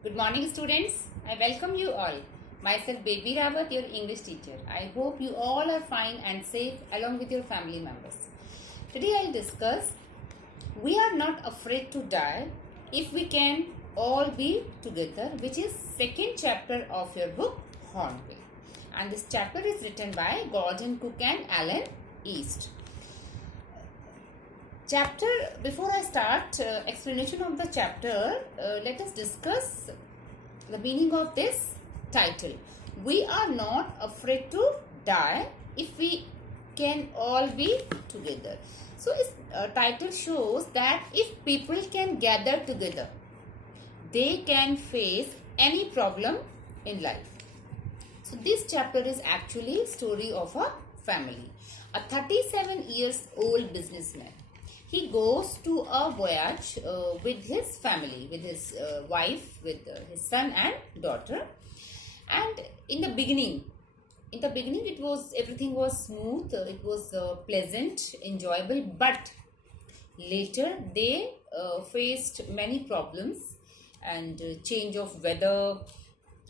Good morning, students. I welcome you all. Myself, Baby Rawat, your English teacher. I hope you all are fine and safe along with your family members. Today, I'll discuss we are not afraid to die if we can all be together, which is second chapter of your book Hornbill. And this chapter is written by Gordon Cook and Alan East. Chapter, before I start explanation of the chapter, let us discuss the meaning of this title. We are not afraid to die if we can all be together. So its title shows that if people can gather together, they can face any problem in life. So this chapter is actually story of a family. A 37 years old businessman. He goes to a voyage with his family, with his wife, with his son and daughter. And in the beginning it was everything was smooth. It was pleasant, enjoyable. But later they faced many problems and change of weather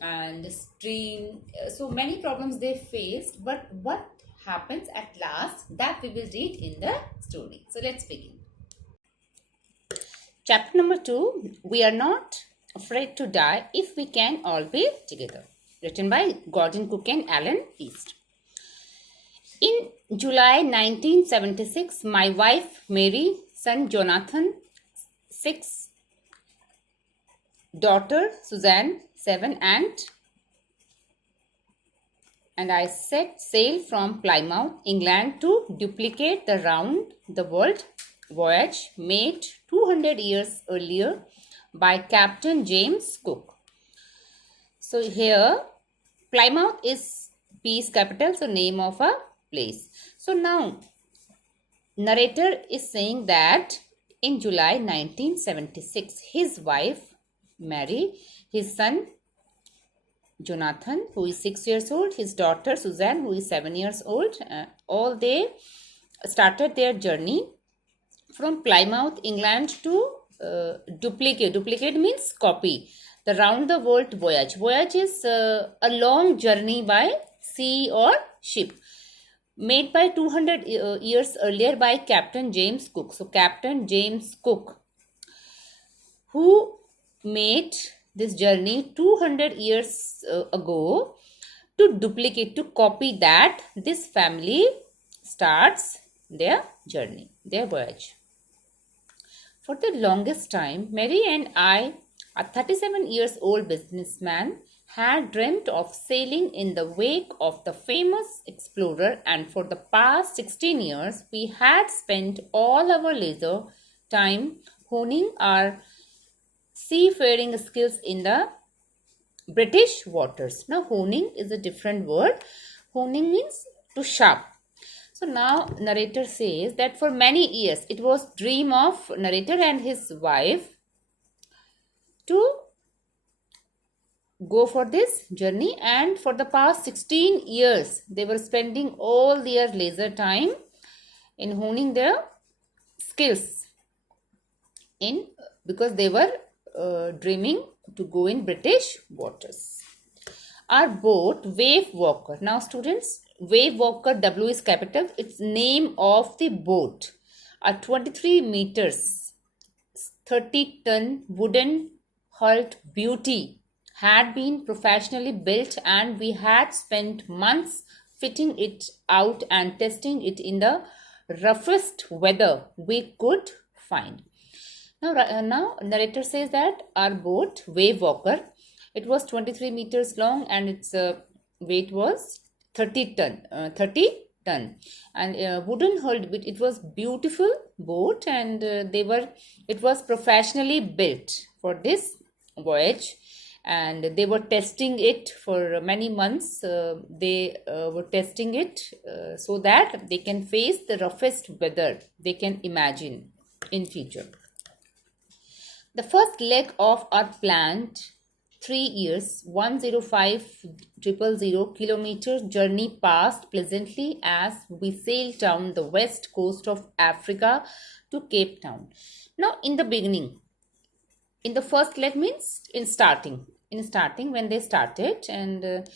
and stream. So many problems they faced. But what happens at last, that we will read in the story. So let's begin. Chapter number 2, We Are Not Afraid to Die If We Can All Be Together. Written by Gordon Cook and Alan East. In July 1976, my wife Mary, son Jonathan, 6, daughter Suzanne, 7, and I set sail from Plymouth, England to duplicate the round the world voyage made 200 years earlier by Captain James Cook. So here Plymouth is P's capital, so name of a place. So now narrator is saying that in July 1976, his wife Mary, his son Jonathan, who is 6 years old, his daughter Suzanne, who is 7 years old, all they started their journey from Plymouth, England to duplicate. Duplicate means copy. The round the world voyage. Voyage is a long journey by sea or ship, made by 200 years earlier by Captain James Cook. So Captain James Cook, who made this journey 200 years ago, to duplicate, to copy that, this family starts their journey, their voyage. For the longest time, Mary and I, a 37 years old businessman, had dreamt of sailing in the wake of the famous explorer, and for the past 16 years, we had spent all our leisure time honing our seafaring skills in the British waters. Now, honing is a different word. Honing means to sharp. So now narrator says that for many years it was dream of narrator and his wife to go for this journey, and for the past 16 years they were spending all their leisure time in honing their skills in, because they were dreaming to go in British waters. Our boat, Wave Walker. Now students, Wave Walker, W is capital. It's name of the boat. A 23 meters, 30-ton wooden hulled beauty had been professionally built, and we had spent months fitting it out and testing it in the roughest weather we could find. Now narrator says that our boat, Wave Walker, it was 23 meters long and its weight was 30 ton, and wooden hulled. It was beautiful boat, and it was professionally built for this voyage, and they were testing it for many months. They were testing it so that they can face the roughest weather they can imagine in future. The first leg of our planned 3 years, 105,000 kilometer journey passed pleasantly as we sailed down the west coast of Africa to Cape Town. Now, in the beginning, in the first leg means in starting when they started, and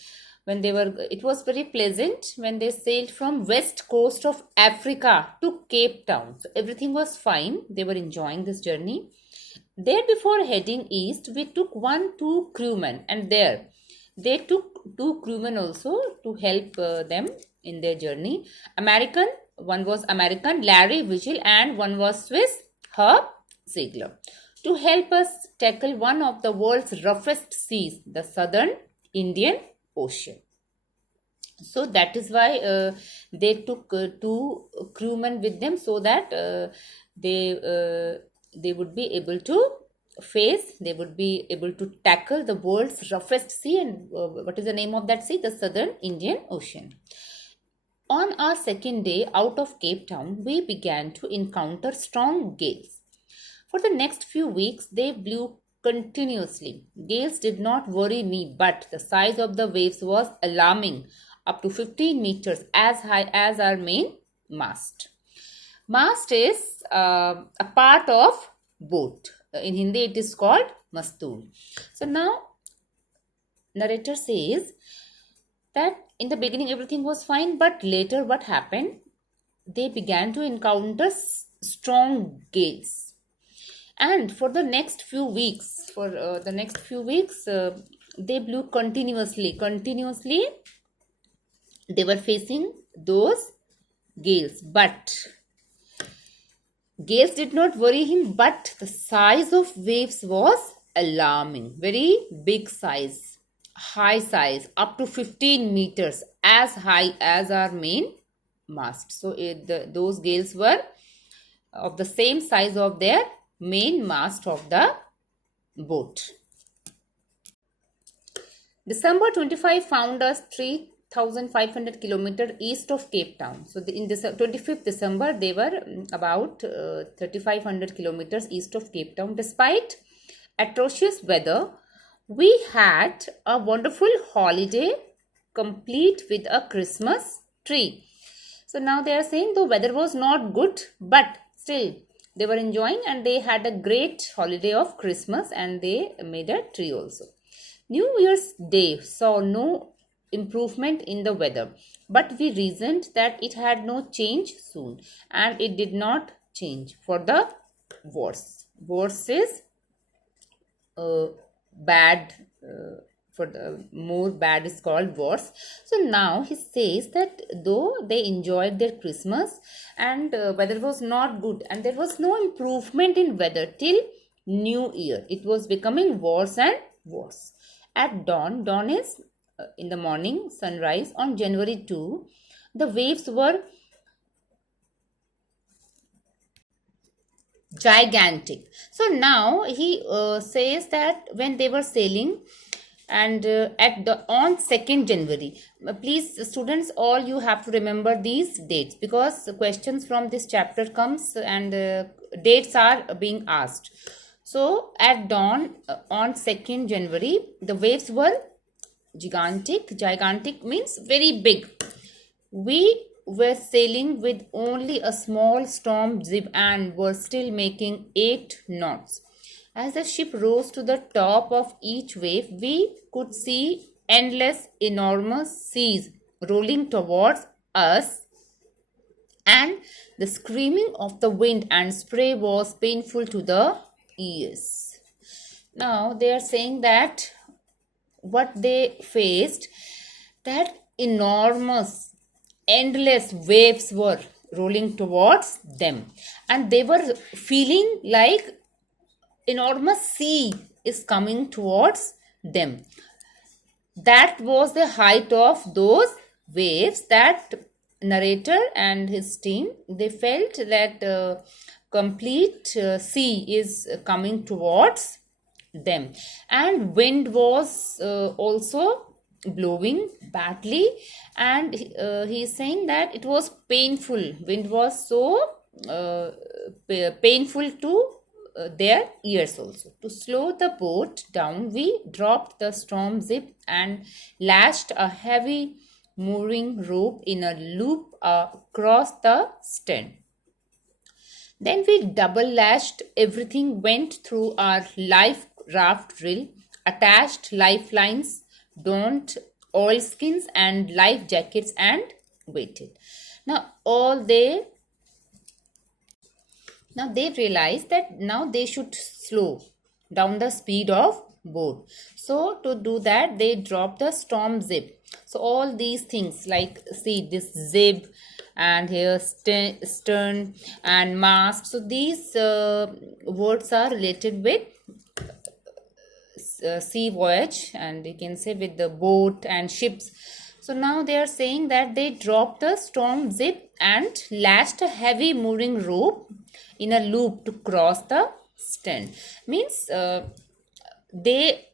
when they were, it was very pleasant when they sailed from west coast of Africa to Cape Town. So everything was fine, they were enjoying this journey. There, before heading east, we took two crewmen, and there they took two crewmen also to help them in their journey. One was American, Larry Vigil, and one was Swiss, Herb Ziegler, to help us tackle one of the world's roughest seas, the Southern Indian Ocean. So that is why they took two crewmen with them, so that they would be able to tackle the world's roughest sea. And what is the name of that sea? The Southern Indian Ocean. On our second day out of Cape Town, we began to encounter strong gales. For the next few weeks, they blew continuously. Gales did not worry me, but the size of the waves was alarming, up to 15 meters, as high as our main mast. Mast is a part of boat. In Hindi, it is called mastool. So now, narrator says that in the beginning everything was fine, but later what happened? They began to encounter strong gales, and for the next few weeks, they blew continuously. They were facing those gales, but gales did not worry him, but the size of waves was alarming. Very big size, high size, up to 15 meters, as high as our main mast. So those gales were of the same size of their main mast of the boat. December 25 found us 3,500 kilometers east of Cape Town. So in this 25th December, they were about 3,500 kilometers east of Cape Town. Despite atrocious weather, we had a wonderful holiday, complete with a Christmas tree. So now they are saying the weather was not good, but still they were enjoying, and they had a great holiday of Christmas, and they made a tree also. New Year's Day saw no improvement in the weather, but we reasoned that it had no change soon, and it did not change for the worse. Worse is bad. For the more bad is called worse. So now he says that though they enjoyed their Christmas, and weather was not good, and there was no improvement in weather till New Year, it was becoming worse and worse. At dawn is in the morning, sunrise on January 2, the waves were gigantic. So now he says that when they were sailing, and on 2nd January, please students, all you have to remember these dates, because questions from this chapter comes, and dates are being asked. So at dawn on 2nd January, the waves were gigantic means very big. We were sailing with only a small storm jib and were still making 8 knots. As the ship rose to the top of each wave, we could see endless, enormous seas rolling towards us, and the screaming of the wind and spray was painful to the ears. Now they are saying that what they faced, that enormous, endless waves were rolling towards them, and they were feeling like enormous sea is coming towards them. That was the height of those waves that narrator and his team, they felt that complete sea is coming towards them, and wind was also blowing badly, and he is saying that it was painful. Wind was so painful to their ears also. To slow the boat down, we dropped the storm zip and lashed a heavy mooring rope in a loop across the stern. Then we double lashed everything, went through our life raft drill, attached lifelines, donned oilskins and life jackets, and waited. Now all they Now they realized that now they should slow down the speed of boat. So to do that, they dropped the storm zip. So all these things, like see this zip and here stern and mast. So these words are related with sea voyage, and you can say with the boat and ships. So now they are saying that they dropped the storm zip and lashed a heavy mooring rope in a loop to cross the stern. Means they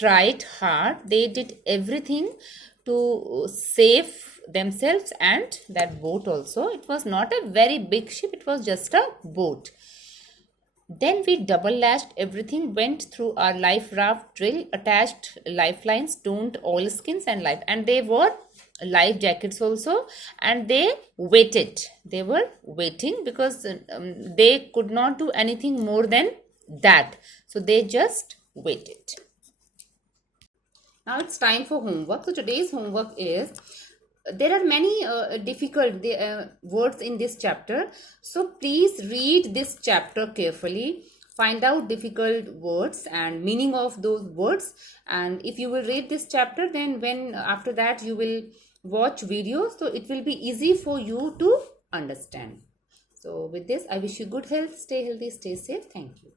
tried hard, they did everything to save themselves and that boat also. It was not a very big ship, it was just a boat. Then we double lashed everything, went through our life raft drill, attached lifelines, donned oilskins and they wore life jackets also, and they waited. They were waiting because they could not do anything more than that. So they just waited. Now it's time for homework. So today's homework is, there are many difficult words in this chapter. So please read this chapter carefully. Find out difficult words and meaning of those words. And if you will read this chapter, then when after that you will watch videos, so it will be easy for you to understand. So with this, I wish you good health. Stay healthy, stay safe. Thank you.